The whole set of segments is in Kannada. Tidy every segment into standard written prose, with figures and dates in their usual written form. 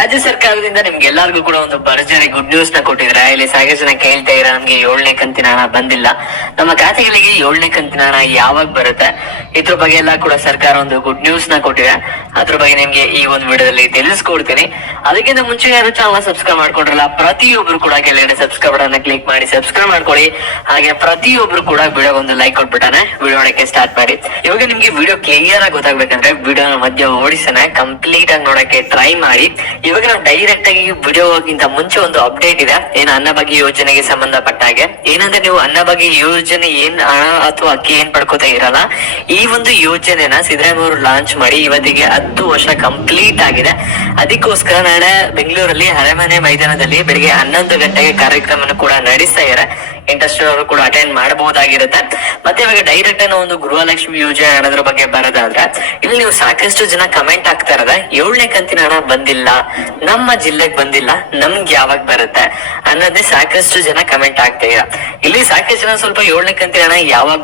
ರಾಜ್ಯ ಸರ್ಕಾರದಿಂದ ನಿಮ್ಗೆಲ್ಲರಿಗೂ ಕೂಡ ಒಂದು ಭರ್ಜರಿ ಗುಡ್ ನ್ಯೂಸ್ ನ ಕೊಟ್ಟಿದ್ರೆ ಇಲ್ಲಿ ಸಾಕಷ್ಟು ಜನ ಕೇಳ್ತಾ ಇರ ನಮ್ಗೆ 7ನೇ ಕಂತಿನ ಹಣ ಬಂದಿಲ್ಲ, ನಮ್ಮ ಖಾತೆಗಳಿಗೆ 7ನೇ ಕಂತಿನ ಹಣ ಯಾವಾಗ ಬರುತ್ತೆ, ಇದ್ರ ಬಗ್ಗೆ ಎಲ್ಲ ಕೂಡ ಸರ್ಕಾರ ಒಂದು ಗುಡ್ ನ್ಯೂಸ್ ನ ಕೊಟ್ಟಿದೆ. ಅದ್ರ ಬಗ್ಗೆ ನಿಮ್ಗೆ ಈ ಒಂದು ವಿಡಿಯೋದಲ್ಲಿ ತಿಳಿಸ್ಕೊಡ್ತೀನಿ. ಅದಕ್ಕಿಂತ ಮುಂಚೆ ಯಾರು ಚಾನಲ್ ಸಬ್ಸ್ಕ್ರೈಬ್ ಮಾಡ್ಕೊಂಡ್ರಲ್ಲ ಪ್ರತಿಯೊಬ್ರು ಕೂಡ ಕೆಳಗಡೆ ಸಬ್ಸ್ಕ್ರೈಬ್ ಬಟನ್ ಕ್ಲಿಕ್ ಮಾಡಿ ಸಬ್ಸ್ಕ್ರೈಬ್ ಮಾಡ್ಕೊಳ್ಳಿ. ಹಾಗೆ ಪ್ರತಿಯೊಬ್ರು ಕೂಡ ವಿಡಿಯೋ ಒಂದು ಲೈಕ್ ಕೊಟ್ಬಿಟ್ಟಾನೆ ವಿಡಿಯೋ ನೋಡಕ್ಕೆ ಸ್ಟಾರ್ಟ್ ಮಾಡಿ. ಇವಾಗ ನಿಮ್ಗೆ ವಿಡಿಯೋ ಕ್ಲಿಯರ್ ಆಗಿ ಗೊತ್ತಾಗ್ಬೇಕಂದ್ರೆ ವಿಡಿಯೋ ಮಧ್ಯ ಓಡಿಸನೆ ಕಂಪ್ಲೀಟ್ ಆಗಿ ನೋಡಕ್ಕೆ ಟ್ರೈ ಮಾಡಿ. ಇವಾಗ ನಾವು ಡೈರೆಕ್ಟ್ ಆಗಿ ವಿಡಿಯೋಗಿಂತ ಮುಂಚೆ ಒಂದು ಅಪ್ಡೇಟ್ ಇದೆ, ಏನು ಅನ್ನಭಾಗ್ಯ ಯೋಜನೆಗೆ ಸಂಬಂಧಪಟ್ಟ ಹಾಗೆ. ಏನಂದ್ರೆ ನೀವು ಅನ್ನಭಾಗ್ಯ ಯೋಜನೆ ಏನ್ ಹಣ ಅಥವಾ ಅಕ್ಕಿ ಏನ್ ಪಡ್ಕೋತಾ ಇರಲ್ಲ, ಈ ಒಂದು ಯೋಜನೆನ ಸಿದ್ದರಾಮಯ್ಯ ಅವರು ಲಾಂಚ್ ಮಾಡಿ ಇವತ್ತಿಗೆ 10 ವರ್ಷ ಕಂಪ್ಲೀಟ್ ಆಗಿದೆ. ಅದಕ್ಕೋಸ್ಕರ ನಾಳೆ ಬೆಂಗಳೂರಲ್ಲಿ ಅರಮನೆ ಮೈದಾನದಲ್ಲಿ ಬೆಳಿಗ್ಗೆ 11 ಗಂಟೆಗೆ ಕಾರ್ಯಕ್ರಮ ಕೂಡ ನಡೆಸ್ತಾ ಇದ್ದಾರೆ. ಇಂಟ್ರೆಸ್ಟ್ ಅವರು ಕೂಡ ಅಟೆಂಡ್ ಮಾಡಬಹುದಾಗಿರುತ್ತೆ. ಮತ್ತೆ ಇವಾಗ ಡೈರೆಕ್ಟ್ ಅನ್ನೋ ಒಂದು ಗೃಹಲಕ್ಷ್ಮಿ ಯೋಜನೆ ಹಣದ್ರ ಬಗ್ಗೆ ಬರೋದಾದ್ರೆ, ಇಲ್ಲಿ ನೀವು ಸಾಕಷ್ಟು ಜನ ಕಮೆಂಟ್ ಆಗ್ತಾ ಇರೋದ 7ನೇ ಕಂತಿನ ಹಣ ಬಂದಿಲ್ಲ, ನಮ್ಮ ಜಿಲ್ಲೆಗೆ ಬಂದಿಲ್ಲ, ನಮ್ಗೆ ಯಾವಾಗ ಬರುತ್ತೆ ಅನ್ನೋದೇ ಸಾಕಷ್ಟು ಜನ ಕಮೆಂಟ್ ಆಗ್ತಾ ಇರ. ಇಲ್ಲಿ ಸಾಕಷ್ಟು ಜನ ಸ್ವಲ್ಪ 7ನೇ ಕಂತಿನ ಹಣ ಯಾವಾಗ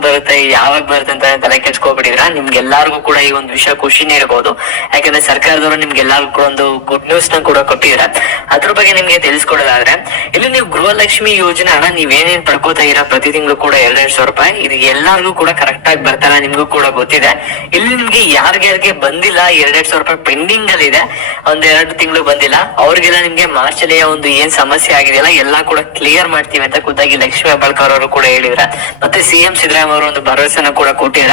ಬರುತ್ತೆ ಅಂತ ತಲೆ ಕೆಡ್ಸ್ಕೊಬಿಟ್ಟಿದ್ರ. ನಿಮ್ಗೆಲ್ಲರಿಗೂ ಕೂಡ ಈ ಒಂದು ವಿಷಯ ಖುಷಿನೇ ಇರಬಹುದು, ಯಾಕಂದ್ರೆ ಸರ್ಕಾರದವರು ನಿಮ್ಗೆಲ್ಲರಿಗೂ ಕೂಡ ಒಂದು ಗುಡ್ ನ್ಯೂಸ್ ನ ಕೂಡ ಕೊಟ್ಟಿದ್ರ. ಅದ್ರ ಬಗ್ಗೆ ನಿಮ್ಗೆ ತಿಳಿಸ್ಕೊಡೋದಾದ್ರೆ, ಇಲ್ಲಿ ನೀವು ಗೃಹಲಕ್ಷ್ಮಿ ಯೋಜನೆ ಹಣ ನೀವೇನೇನ್ ಪಡ್ಕೋತಾ ಇರ ಪ್ರತಿ ತಿಂಗಳು ಕೂಡ 2,200 ರೂಪಾಯಿ, ಇದು ಎಲ್ಲರಿಗೂ ಕೂಡ ಕರೆಕ್ಟ್ ಆಗಿ ಬರ್ತಾರ, ನಿಮ್ಗೂ ಕೂಡ ಗೊತ್ತಿದೆ. ಇಲ್ಲಿ ನಿಮ್ಗೆ ಯಾರ್ಯಾರಿಗೆ ಬಂದಿಲ್ಲ 2,200 ರೂಪಾಯಿ ಪೆಂಡಿಂಗ್ ಅಲ್ಲಿ ಇದೆ, 1-2 ತಿಂಗಳು ಬಂದಿಲ್ಲ, ಅವ್ರಿಗೆಲ್ಲ ನಿಮ್ಗೆ ಮಾರ್ಚ್ ಅಲ್ಲಿ ಒಂದು ಏನ್ ಸಮಸ್ಯೆ ಆಗಿದೆಯಲ್ಲ ಎಲ್ಲಾ ಕೂಡ ಕ್ಲಿಯರ್ ಮಾಡ್ತೀವಿ ಅಂತ ಖುದ್ದಾಗಿ ಲಕ್ಷ್ಮೀ ಹೆಬ್ಬಾಳ್ಕರ್ ಅವರು ಕೂಡ ಹೇಳಿದ್ರ. ಮತ್ತೆ ಸಿಎಂ ಸಿದ್ದರಾಮಯ್ಯ ಅವರು ಒಂದು ಭರವಸೆನ ಕೂಡ ಕೊಟ್ಟಿರ.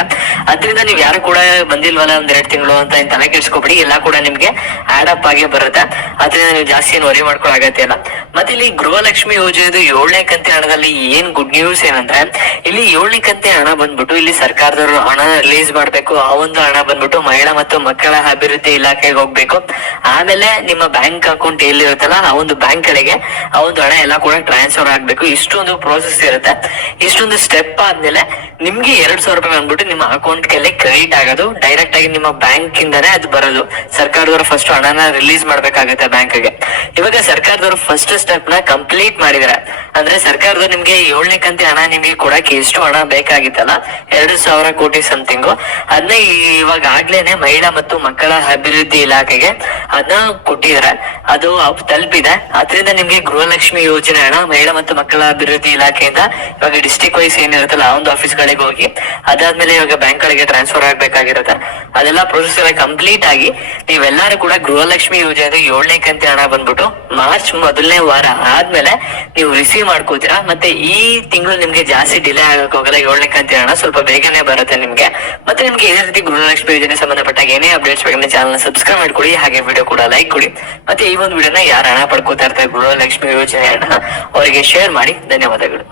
ಅದ್ರಿಂದ ನೀವ್ ಯಾರು ಕೂಡ ಬಂದಿಲ್ವಲ್ಲ 1-2 ತಿಂಗಳು ಅಂತ ತಲೆ ಕೆಡ್ಸ್ಕೊಬಿಡಿ, ಎಲ್ಲಾ ಕೂಡ ನಿಮ್ಗೆ ಆಡ್ ಅಪ್ ಆಗಿ ಬರುತ್ತೆ. ಅದ್ರಿಂದ ನೀವು ಜಾಸ್ತಿ ಏನು ವರಿ ಮಾಡ್ಕೊಳ್ಳೋ ಅಗತ್ಯ ಇಲ್ಲ. ಮತ್ತೆ ಇಲ್ಲಿ ಗೃಹಲಕ್ಷ್ಮಿ ಯೋಜನೆದು 7ನೇ ಕಂತಿನ ಹಣದಲ್ಲಿ ಏನ್ ಗುಡ್ ನ್ಯೂಸ್ ಏನಂದ್ರೆ, ಇಲ್ಲಿ 7ನೇ ಕಂತಿನ ಹಣ ಬಂದ್ಬಿಟ್ಟು ಇಲ್ಲಿ ಸರ್ಕಾರದವರು ಹಣ ರಿಲೀಸ್ ಮಾಡ್ಬೇಕು. ಆ ಒಂದು ಹಣ ಬಂದ್ಬಿಟ್ಟು ಮಹಿಳಾ ಮತ್ತು ಮಕ್ಕಳ ಅಭಿವೃದ್ಧಿ ಇಲಾಖೆಗೆ ಹೋಗ್ಬೇಕು. ಆಮೇಲೆ ನಿಮ್ಮ ಬ್ಯಾಂಕ್ ಅಕೌಂಟ್ ಎಲ್ಲಿರುತ್ತಲ್ಲ ಆ ಒಂದು ಬ್ಯಾಂಕ್ ಗಳಿಗೆ ಆ ಒಂದು ಹಣ ಎಲ್ಲ ಕೂಡ ಟ್ರಾನ್ಸ್ಫರ್ ಆಗ್ಬೇಕು. ಇಷ್ಟೊಂದು ಪ್ರೋಸೆಸ್ ಇರುತ್ತೆ. ಇಷ್ಟೊಂದು ಸ್ಟೆಪ್ ಆದ್ಮೇಲೆ ನಿಮ್ಗೆ 2,000 ರೂಪಾಯಿ ಬಂದ್ಬಿಟ್ಟು ನಿಮ್ಮ ಅಕೌಂಟ್ ಗೆ ಕ್ರೆಡಿಟ್ ಆಗೋದು, ಡೈರೆಕ್ಟ್ ಆಗಿ ನಿಮ್ಮ ಬ್ಯಾಂಕ್ ಇಂದಾನೆ ಅದು ಬರೋದು. ಸರ್ಕಾರದವರು ಫಸ್ಟ್ ಹಣನ ರಿಲೀಸ್ ಮಾಡ್ಬೇಕಾಗುತ್ತೆ ಬ್ಯಾಂಕ್ ಗೆ. ಇವಾಗ ಸರ್ಕಾರದವರು ಫಸ್ಟ್ ಸ್ಟೆಪ್ ನ ಕಂಪ್ಲೀಟ್ ಮಾಡಿದಾರೆ. ಅಂದ್ರೆ ಸರ್ಕಾರದವರು ನಿಮ್ಗೆ 7ನೇ ಕಂತಿ ಹಣ ನಿಮ್ಗೆ ಕೊಡಕ್ಕೆ ಎಷ್ಟು ಹಣ ಬೇಕಾಗಿತ್ತಲ್ಲ 2,000 ಕೋಟಿ ಸಮಥಿಂಗ್, ಅದನ್ನ ಇವಾಗ ಆಗ್ಲೇನೆ ಮಹಿಳಾ ಮತ್ತು ಮಕ್ಕಳ ಅಭಿವೃದ್ಧಿ ಇಲಾಖೆಗೆ ಅದನ್ನ ಕೊಟ್ಟಿದ್ದಾರೆ. ಅದು ತಲುಪಿದೆ. ಅದರಿಂದ ನಿಮ್ಗೆ ಗೃಹಲಕ್ಷ್ಮಿ ಯೋಜನೆ ಹಣ ಮಹಿಳಾ ಮತ್ತು ಮಕ್ಕಳ ಅಭಿವೃದ್ಧಿ ಇಲಾಖೆಯಿಂದ ಇವಾಗ ಡಿಸ್ಟ್ರಿಕ್ಟ್ ವೈಸ್ ಏನಿರುತ್ತಲ್ಲ ಆ ಒಂದು ಆಫೀಸ್ ಗಳಿಗೆ ಹೋಗಿ ಅದಾದ್ಮೇಲೆ ಇವಾಗ ಬ್ಯಾಂಕ್ ಗಳಿಗೆ ಟ್ರಾನ್ಸ್ಫರ್ ಆಗ್ಬೇಕಾಗಿರುತ್ತೆ. ಅದೆಲ್ಲ ಪ್ರೊಸೆಸ್ ಎಲ್ಲ ಕಂಪ್ಲೀಟ್ ಆಗಿ ನೀವೆಲ್ಲರೂ ಕೂಡ ಗೃಹಲಕ್ಷ್ಮಿ ಯೋಜನೆ 7ನೇ ಕಂತಿ ಹಣ ಬಂದ್ಬಿಟ್ಟು ಮಾರ್ಚ್ ಮೊದಲನೇ ವಾರ ಆದ್ಮೇಲೆ ನೀವು ರಿಸೀವ್ ಮಾಡ್ಕೋತೀರಾ. ಮತ್ತೆ ಈ ತಿಂಗಳು ನಿಮ್ಗೆ ಜಾಸ್ತಿ ಡಿಲೇ ಆಗಕ್ ಹೋಗಲ್ಲ, 7ನೇ ಕಂತಿ ಹಣ ಸ್ವಲ್ಪ ಬೇಗನೆ ಬರುತ್ತೆ ನಿಮ್ಗೆ. ಮತ್ತೆ ನಿಮ್ಗೆ ಇದೇ ರೀತಿ ಗೃಹಲಕ್ಷ್ಮಿ ಯೋಜನೆ ಸಂಬಂಧಪಟ್ಟ ಏನೇ ಅಪ್ಡೇಟ್ಸ್ ಬೇಕಂದ್ರೆ ಚಾನಲ್ ಸಬ್ಸ್ಕ್ರೈಬ್ ಮಾಡ್ಕೊಡಿ, ಹಾಗೆ ವಿಡಿಯೋ ಕೂಡ ಲೈಕ್ ಕೊಡಿ. ಮತ್ತೆ ಈ ಒಂದು ವಿಡಿಯೋನ ಯಾರು ಹಣ ಪಡ್ಕೋತಾ ಇರ್ತಾರೆ ಗೃಹಲಕ್ಷ್ಮಿ ಯೋಜನೆ ಹಣ ಅವರಿಗೆ ಶೇರ್ ಮಾಡಿ. ಧನ್ಯವಾದಗಳು.